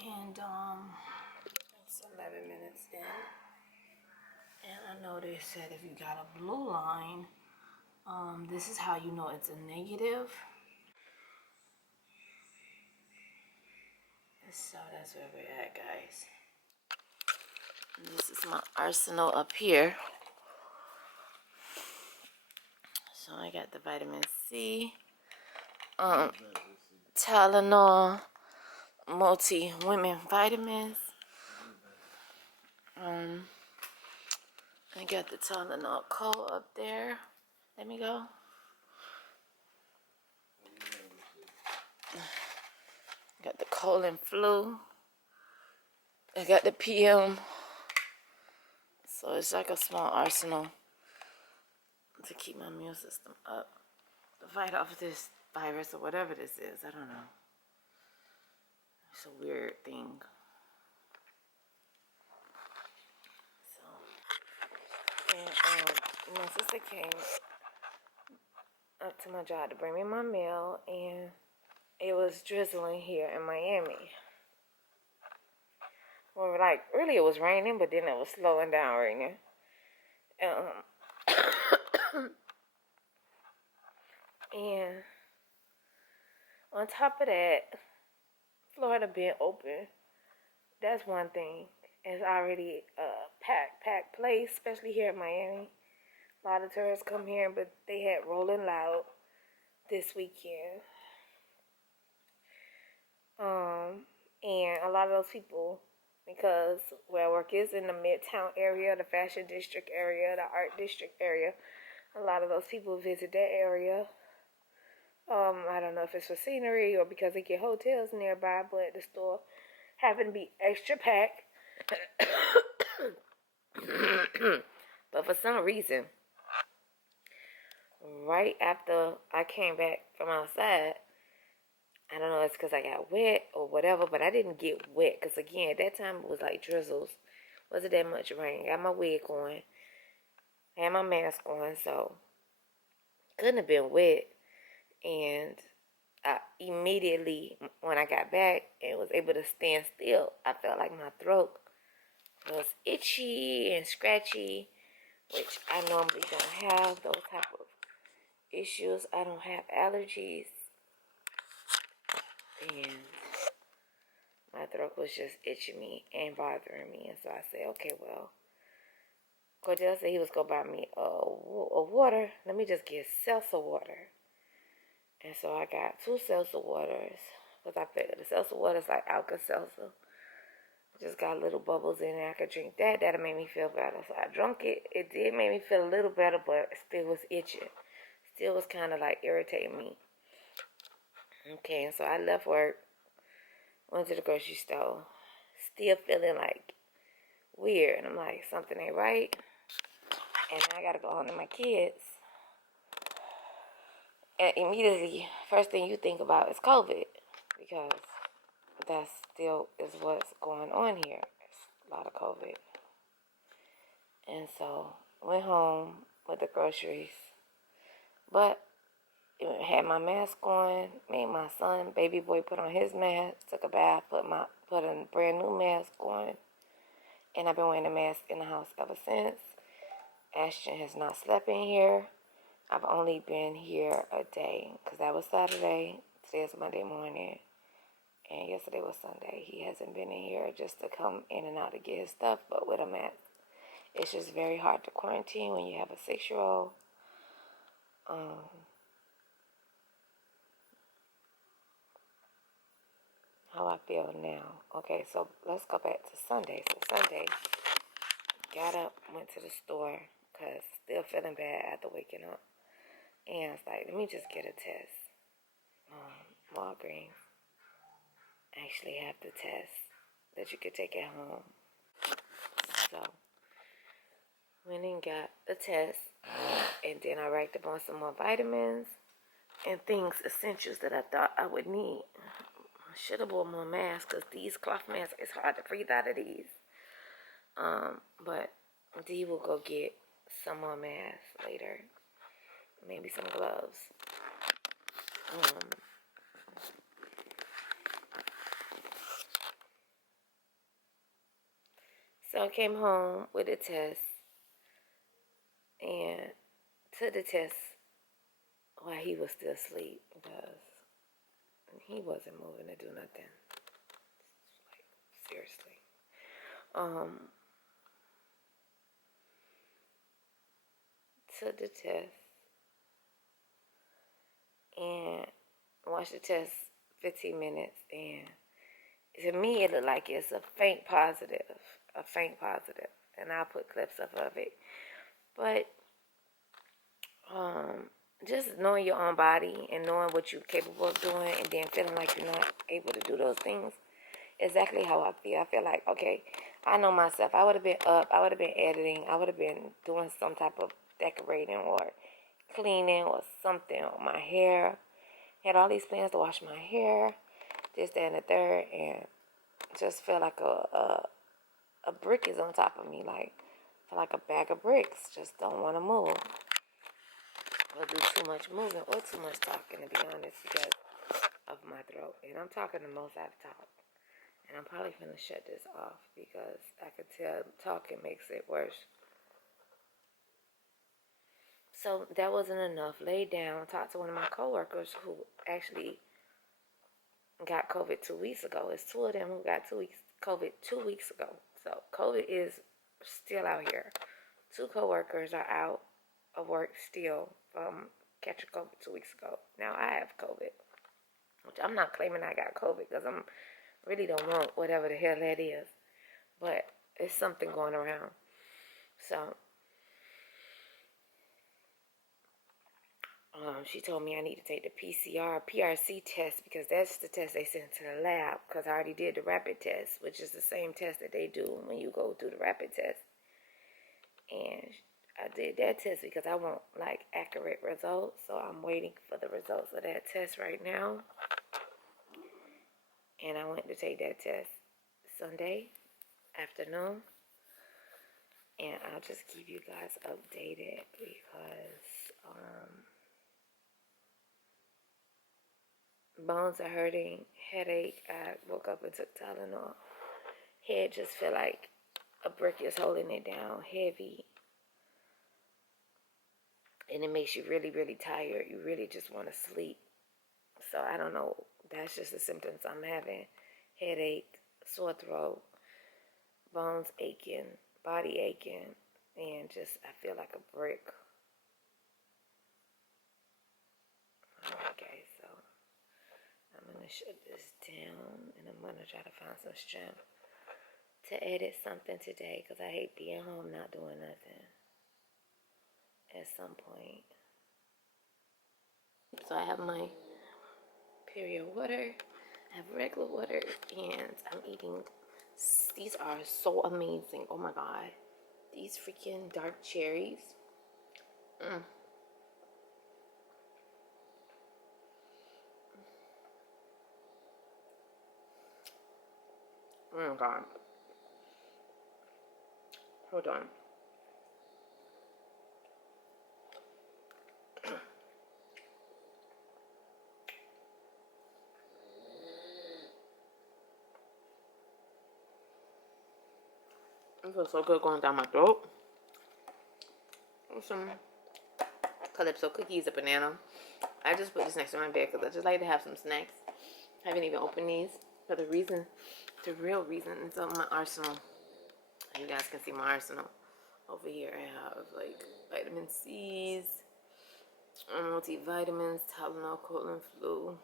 And it's 11 minutes in. And I know they said if you got a blue line, this is how you know it's a negative. So that's where we're at, guys. And this is my arsenal up here. So I got the vitamin C, Tylenol, multi-women vitamins. I got the Tylenol cold up there. Let me go. Got the cold and flu. I got the PM. So it's like a small arsenal to keep my immune system up. To fight off this virus or whatever this is. I don't know. It's a weird thing. So, and my sister came up to my job to bring me my mail, and it was drizzling here in Miami. Well, like, earlier it was raining, but then it was slowing down raining. And on top of that, Florida being open, that's one thing. It's already a packed place, especially here in Miami. A lot of tourists come here, but they had Rolling Loud this weekend. And a lot of those people, because where I work is in the Midtown area, the Fashion District area, the Art District area, a lot of those people visit that area. I don't know if it's for scenery or because they get hotels nearby, but the store happened to be extra packed. But for some reason, right after I came back from outside, I don't know, it's because I got wet or whatever, but I didn't get wet because, again, at that time it was like drizzles. Wasn't that much rain. Got my wig on. Had my mask on, so couldn't have been wet. And I immediately, when I got back and was able to stand still, I felt like my throat was itchy and scratchy, which I normally don't have those type of issues. I don't have allergies. And my throat was just itching me and bothering me. And so I said, okay, well, Cordell said he was going to buy me a water. Let me just get seltzer water. And so I got 2 seltzer waters. Because I figured the seltzer water is like Alka-Seltzer. Just got little bubbles in it. I could drink that. That'll make me feel better. So I drank it. It did make me feel a little better, but it still was itching. Still was kind of like irritating me. Okay, and so I left work. Went to the grocery store. Still feeling like weird. And I'm like, something ain't right. And I got to go home to my kids. And immediately, first thing you think about is COVID. Because that still is what's going on here. It's a lot of COVID. And so, went home with the groceries. But, had my mask on, made my son, baby boy, put on his mask, took a bath, put a brand new mask on. And I've been wearing a mask in the house ever since. Ashton has not slept in here. I've only been here a day, because that was Saturday. Today is Monday morning. And yesterday was Sunday. He hasn't been in here just to come in and out to get his stuff, but with a mask. It's just very hard to quarantine when you have a 6-year-old. How I feel now. Okay, so let's go back to Sunday. So Sunday, got up, went to the store, because still feeling bad after waking up. And I was like, let me just get a test. Walgreens actually have the test that you could take at home. So, went and got the test. And then I racked up on some more vitamins and things, essentials that I thought I would need. I should have worn more masks, because these cloth masks, it's hard to breathe out of these. But D will go get some more masks later. Maybe some gloves. So I came home with a test and took the test while he was still asleep because he wasn't moving to do nothing. Like, seriously. Took the test and watched the test 15 minutes, and to me it looked like it's a faint positive, and I'll put clips of it. But just knowing your own body and knowing what you're capable of doing, and then feeling like you're not able to do those things, exactly how I feel. I feel like, okay, I know myself. I would have been up. I would have been editing. I would have been doing some type of decorating or cleaning or something on my hair. Had all these plans to wash my hair, this, that, and the third, and just feel like a brick is on top of me. Like, feel like a bag of bricks. Just don't want to move or do too much moving or too much talking, to be honest, because of my throat. And I'm talking the most I've talked. And I'm probably going to shut this off because I could tell talking makes it worse. So that wasn't enough. Laid down, talked to one of my coworkers who actually got COVID 2 weeks ago. It's two of them who got COVID 2 weeks ago. So COVID is still out here. Two coworkers are out of work still from catching COVID 2 weeks ago. Now I have COVID, which I'm not claiming I got COVID because I'm really don't want whatever the hell that is, but it's something going around. So she told me I need to take the PRC test because that's the test they sent to the lab, because I already did the rapid test, which is the same test that they do when you go through the rapid test. And I did that test because I want like accurate results, so I'm waiting for the results of that test right now. And I went to take that test Sunday afternoon, and I'll just keep you guys updated because bones are hurting, headache. I woke up and took Tylenol. Head just feel like a brick is holding it down, heavy, and it makes you really, really tired. You really just want to sleep. So I don't know. That's just the symptoms I'm having: headache, sore throat, bones aching, body aching, and just I feel like a brick. Alright guys, so I'm going to shut this down, and I'm going to try to find some strength to edit something today, because I hate being home not doing nothing at some point. So I have my period water, I have regular water, and I'm eating. These are so amazing. Oh my god. These freaking dark cherries. Oh my god. Hold on. It feels so good going down my throat. Some Calypso cookies, a banana. I just put this next to my bed because I just like to have some snacks. I haven't even opened these for the real reason it's on my arsenal. You guys can see my arsenal. Over here I have like vitamin C's, multivitamins, Tylenol, cold and flu,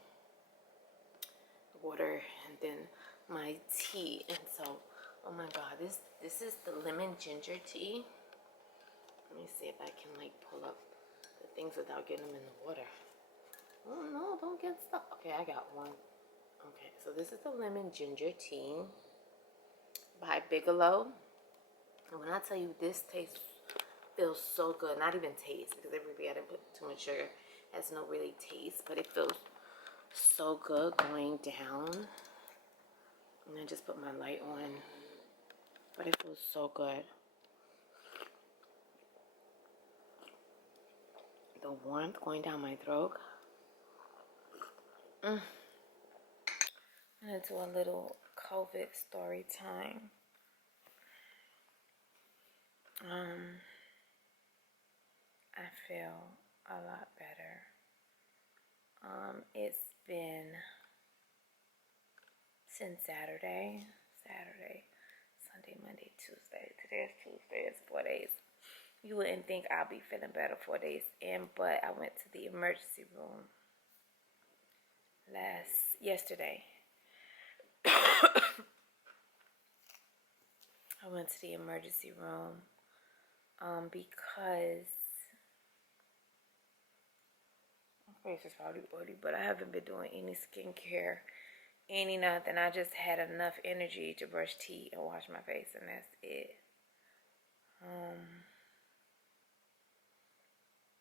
water, and then my tea. And so, oh my god, this is the lemon ginger tea. Let me see if I can like pull up the things without getting them in the water. Oh no, don't get stuck. Okay, I got one. Okay, so this is the lemon ginger tea by Bigelow. And when I tell you this feels so good, not even taste, because every I didn't put too much sugar, it has no really taste, but it feels so good going down. And I just put my light on, but it feels so good. The warmth going down my throat. Into a little COVID story time. I feel a lot better. It's been since Saturday, Sunday, Monday, Tuesday. Today is Tuesday. It's 4 days. You wouldn't think I'll be feeling better 4 days in, but I went to the emergency room yesterday. I went to the emergency room because my face is probably oily, but I haven't been doing any skincare, any nothing. I just had enough energy to brush teeth and wash my face, and that's it.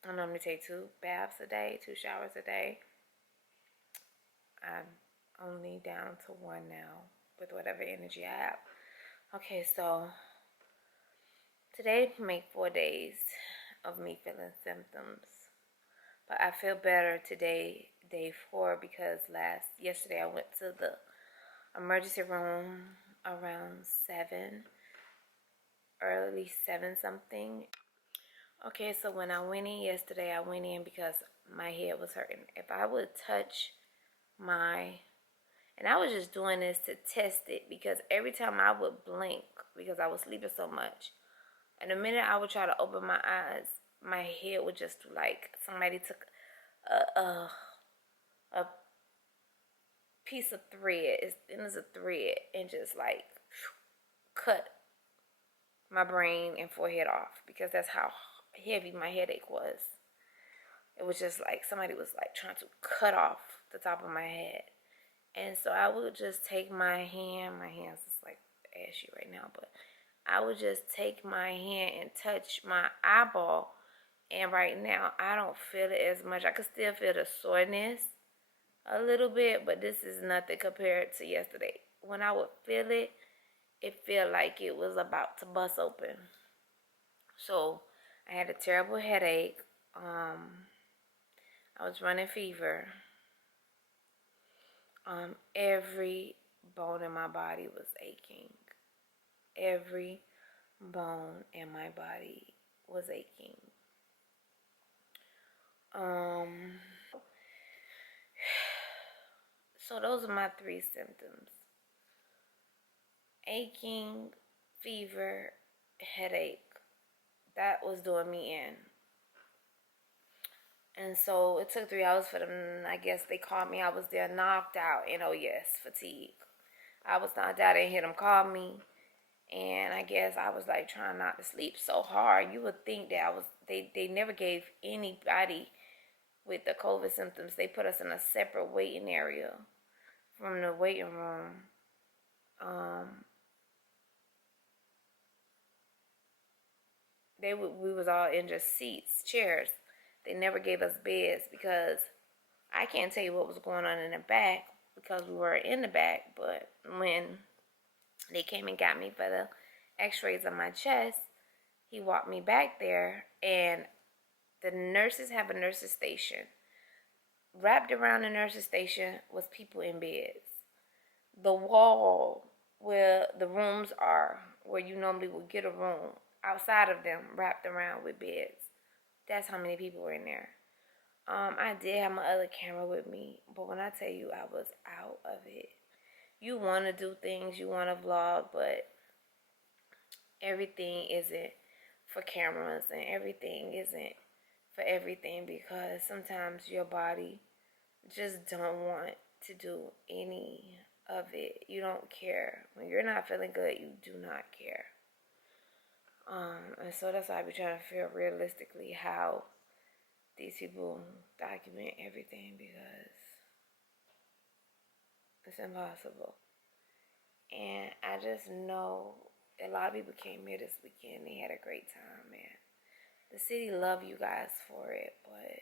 I normally take 2 baths a day, 2 showers a day. I'm only down to 1 now with whatever energy I have. Okay, so today make 4 days of me feeling symptoms. But I feel better today, day 4, because yesterday I went to the emergency room around 7, early 7 something. Okay, so when I went in yesterday, I went in because my head was hurting. If I would touch and I was just doing this to test it, because every time I would blink, because I was sleeping so much, and the minute I would try to open my eyes, my head would just, like somebody took a piece of thread, it was a thread, and just like cut my brain and forehead off, because that's how heavy my headache was. It was just like somebody was like trying to cut off the top of my head. And so I would just take my hands is like ashy right now, but I would just take my hand and touch my eyeball, and right now I don't feel it as much. I could still feel the soreness a little bit, but this is nothing compared to yesterday. When I would feel it, it felt like it was about to bust open. So I had a terrible headache. I was running fever. Every bone in my body was aching. Every bone in my body was aching. So those are my 3 symptoms: aching, fever, headache. That was doing me in. And so it took 3 hours for them. I guess they called me. I was there knocked out, and oh yes, fatigue. I was knocked out. I didn't hear them call me. And I guess I was like trying not to sleep so hard. You would think that they never gave anybody with the COVID symptoms. They put us in a separate waiting area from the waiting room. We was all in just seats, chairs. They never gave us beds, because I can't tell you what was going on in the back because we were in the back. But when they came and got me for the x-rays of my chest, he walked me back there, and the nurses have a nurses station. Wrapped around the nurses station was people in beds. The wall where the rooms are, where you normally would get a room, outside of them, wrapped around with beds. That's how many people were in there. I did have my other camera with me, but when I tell you I was out of it, you want to do things, you want to vlog, but everything isn't for cameras, and everything isn't for everything, because sometimes your body just don't want to do any of it. You don't care. When you're not feeling good, you do not care. And so that's why I be trying to feel realistically how these people document everything, because it's impossible. And I just know a lot of people came here this weekend. They had a great time, man. The city love you guys for it, but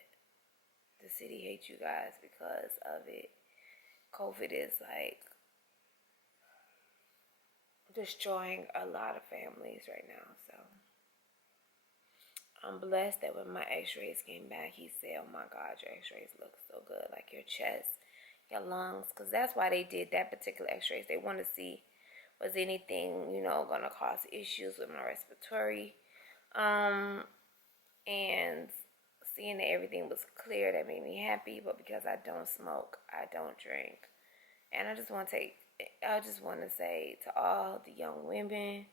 the city hates you guys because of it. COVID is like destroying a lot of families right now. So I'm blessed that when my x-rays came back, he said, oh my God, your x-rays look so good, like your chest, your lungs, because that's why they did that particular x-rays. They want to see, was anything, going to cause issues with my respiratory And seeing that everything was clear, that made me happy. But because I don't smoke, I don't drink. And I just want to say to all the young women,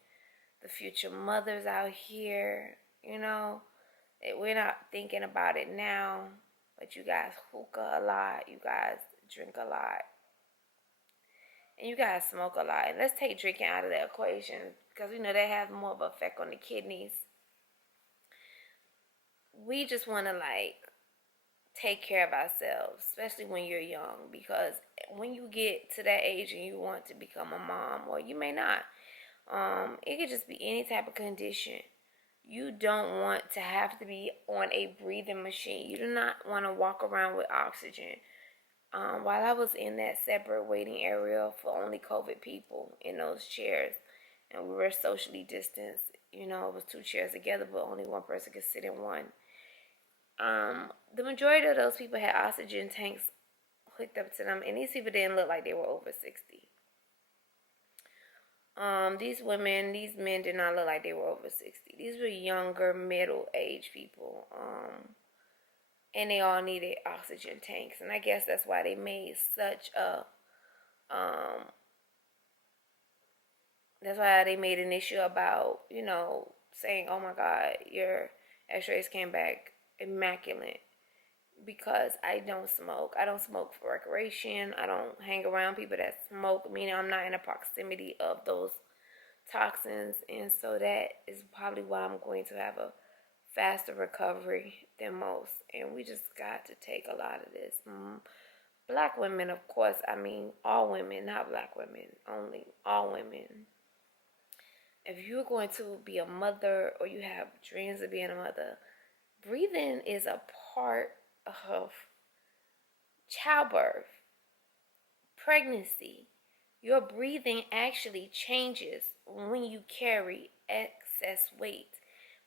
the future mothers out here, we're not thinking about it now, but you guys hookah a lot, you guys drink a lot, and you guys smoke a lot. And let's take drinking out of the equation, because we know that has more of an effect on the kidneys. We just want to take care of ourselves, especially when you're young, because when you get to that age and you want to become a mom, or you may not, it could just be any type of condition. You don't want to have to be on a breathing machine. You do not want to walk around with oxygen. While I was in that separate waiting area for only COVID people in those chairs, and we were socially distanced, it was 2 chairs together, but only one person could sit in one. The majority of those people had oxygen tanks hooked up to them, and these people didn't look like they were over 60. These men did not look like they were over 60. These were younger, middle-aged people. And they all needed oxygen tanks. And I guess that's why they made such a, that's why they made an issue about, saying, oh my God, your x-rays came back immaculate. Because I don't smoke. I don't smoke for recreation. I don't hang around people that smoke, meaning I'm not in the proximity of those toxins. And so that is probably why I'm going to have a faster recovery than most. And we just got to take a lot of this. Black women, of course, all women, not black women, only all women. If you're going to be a mother or you have dreams of being a mother, breathing is a part of childbirth, pregnancy. Your breathing actually changes when you carry excess weight.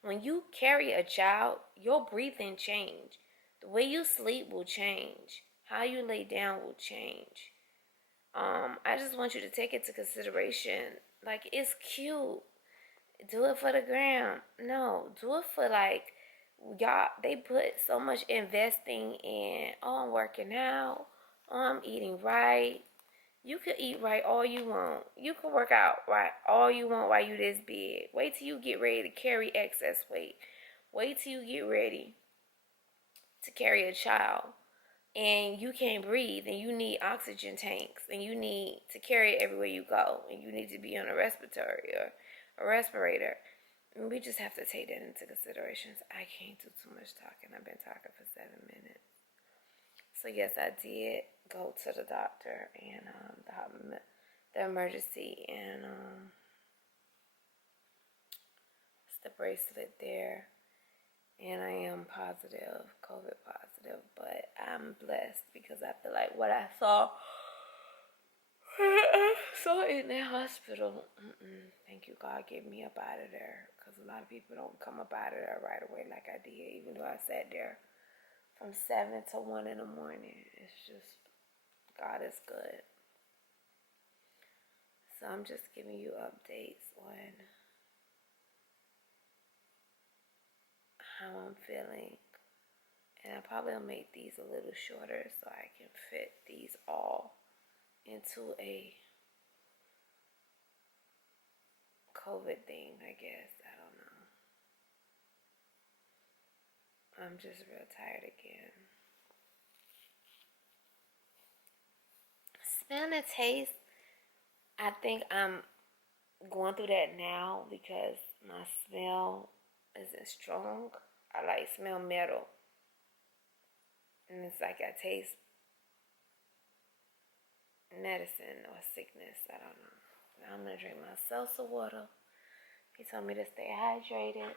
When you carry a child, your breathing change. The way you sleep will change. How you lay down will change. I just want you to take it into consideration. It's cute. Do it for the gram. No, do it for y'all. They put so much investing in, oh, I'm working out, oh, I'm eating right. You could eat right all you want. You could work out right all you want while you this big. Wait till you get ready to carry excess weight. Wait till you get ready to carry a child and you can't breathe and you need oxygen tanks and you need to carry it everywhere you go and you need to be on a respiratory or a respirator. And we just have to take that into consideration. I can't do too much talking. I've been talking for 7 minutes. So yes, I did go to the doctor and the emergency, and it's the bracelet there, and I am positive, COVID positive, but I'm blessed because I feel like what I saw in that hospital, thank you, God, get me up out of there, because a lot of people don't come up out of there right away like I did, even though I sat there from 7 to 1 in the morning. It's just, God is good. So I'm just giving you updates on how I'm feeling. And I probably will make these a little shorter so I can fit these all into a COVID thing, I guess. I don't know. I'm just real tired again. Smell and taste. I think I'm going through that now because my smell isn't strong. I smell metal. And it's like I taste medicine or sickness. I don't know. Now I'm going to drink my seltzer water. He told me to stay hydrated.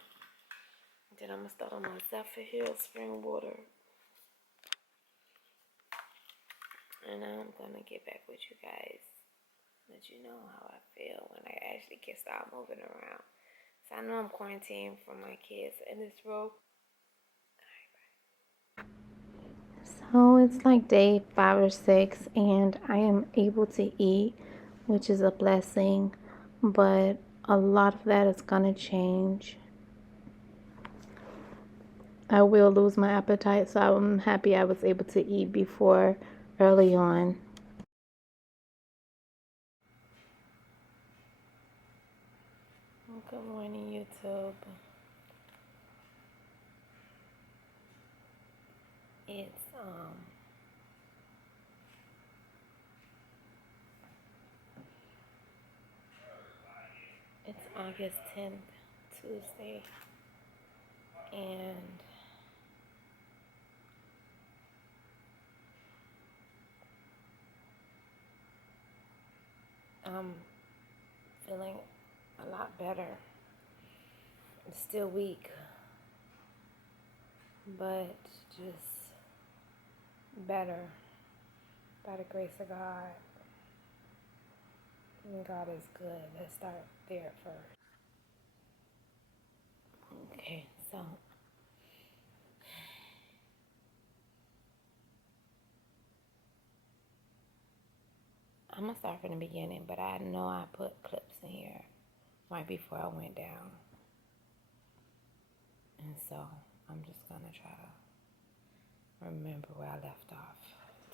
Then I'm going to start on my Zephyr Hill spring water. And I'm going to get back with you guys. Let you know how I feel when I actually can start moving around. So I know I'm quarantined from my kids in this room. So it's like day 5 or 6 and I am able to eat, which is a blessing, but a lot of that is gonna change I will lose my appetite, so I'm happy I was able to eat before early on. Good morning, YouTube. It's it's August 10th, Tuesday, and I'm feeling a lot better. I'm still weak, but just better by the grace of God. And God is good. Let's start there first. Okay, so I'm gonna start from the beginning, but I know I put clips in here right before I went down. And so I'm just gonna try to remember where I left off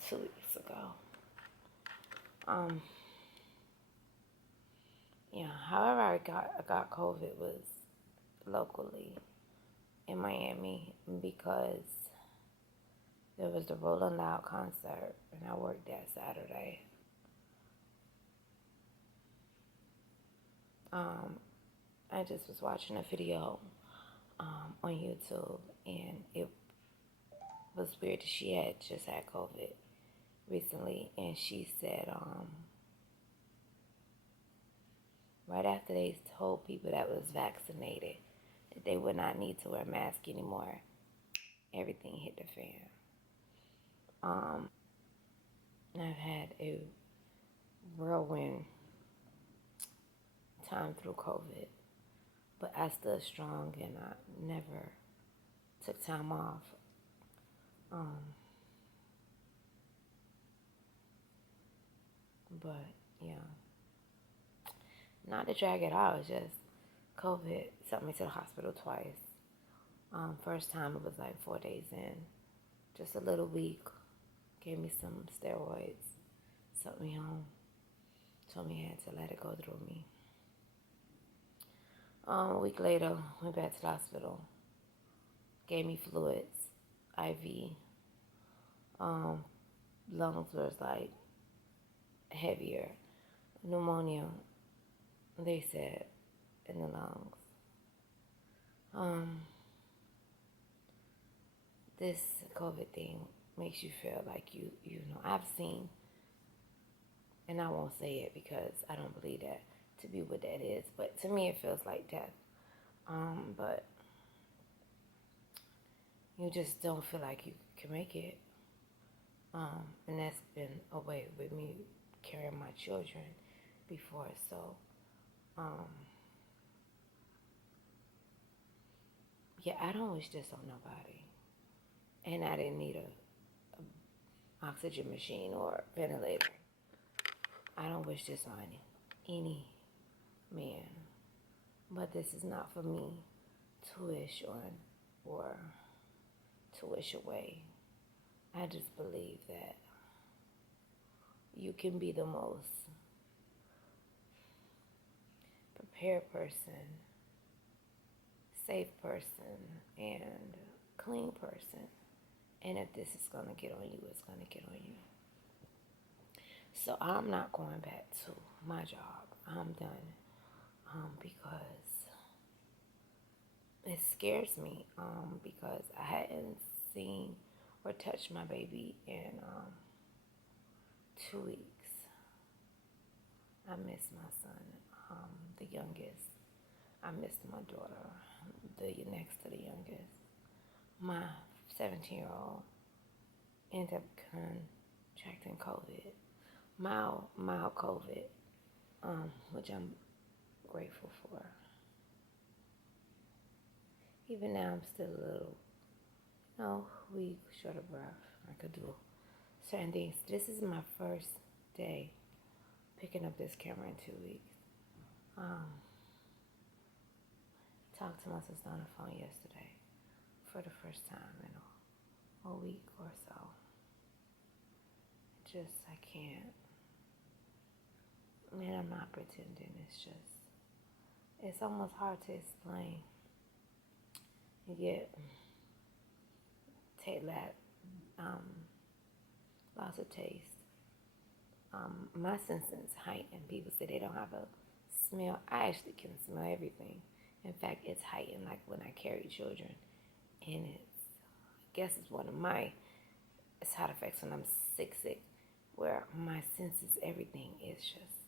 2 weeks ago. Yeah, however I got COVID was locally in Miami because there was the Rolling Loud concert and I worked that Saturday. I just was watching a video on YouTube, and it was weird. She had just had COVID recently, and she said right after they told people that was vaccinated that they would not need to wear masks anymore, everything hit the fan. I've had a whirlwind time through COVID, but I stood strong and I never took time off. But yeah, not to drag it out, it's just COVID sent me to the hospital twice. First time it was like 4 days in, just a little weak, gave me some steroids, sent me home, told me I had to let it go through me. A week later, went back to the hospital, gave me fluids, IV. Lungs was like heavier, pneumonia, they said, in the lungs. This COVID thing makes you feel like you know, I've seen, and I won't say it because I don't believe that to be what that is, but to me it feels like death. But you just don't feel like you can make it. And that's been a way with me carrying my children before, so yeah, I don't wish this on nobody. And I didn't need a oxygen machine or ventilator. I don't wish this on any man. But this is not for me to wish on or to wish away. I just believe that you can be the most prepared person, safe person, and clean person. And if this is going to get on you, it's going to get on you. So I'm not going back to my job. I'm done because it scares me because I hadn't seen or touched my baby in 2 weeks. I miss my son, the youngest. I missed my daughter, the next to the youngest. My 17-year-old ended up contracting COVID, mild COVID, which I'm grateful for. Even now, I'm still a little, weak, short of breath. I could do certain things. This is my first day picking up this camera in 2 weeks. Talked to my sister on the phone yesterday for the first time in a week or so. I can't. And I'm not pretending. It's almost hard to explain. You get loss of taste. My senses heightened. People say they don't have a smell. I actually can smell everything. In fact, it's heightened like when I carry children. And I guess it's one of my side effects when I'm sick, where my senses, everything is just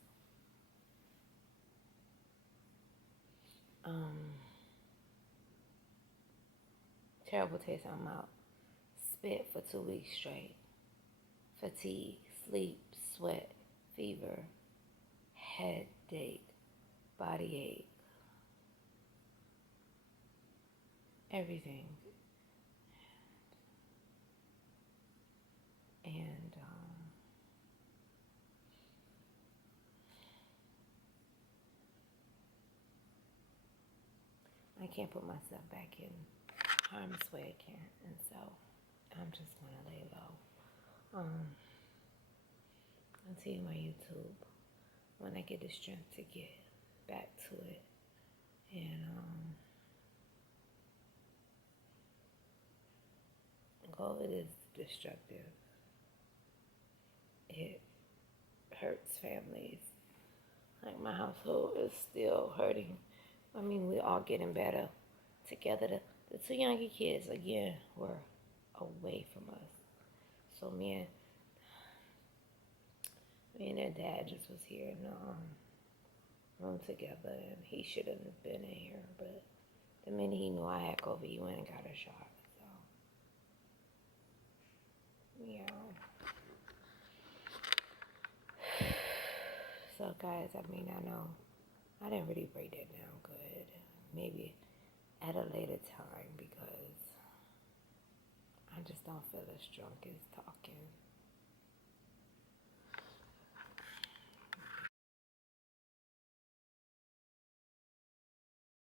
terrible taste in my mouth. Spit for 2 weeks straight. Fatigue, sleep, sweat, fever, headache, body ache, everything. And I can't put myself back in harm's way again, and so I'm just gonna lay low. I'll see you on YouTube when I get the strength to get back to it. And COVID is destructive. It hurts families. Like my household is still hurting. I mean, we're all getting better together. The 2 younger kids, again, were away from us. So me and their dad just was here in the room together, and he shouldn't have been in here. But the minute he knew I had COVID, he went and got a shot. So, yeah. So, guys, I mean, I know I didn't really break that down good. Maybe at a later time, because I just don't feel as drunk as talking.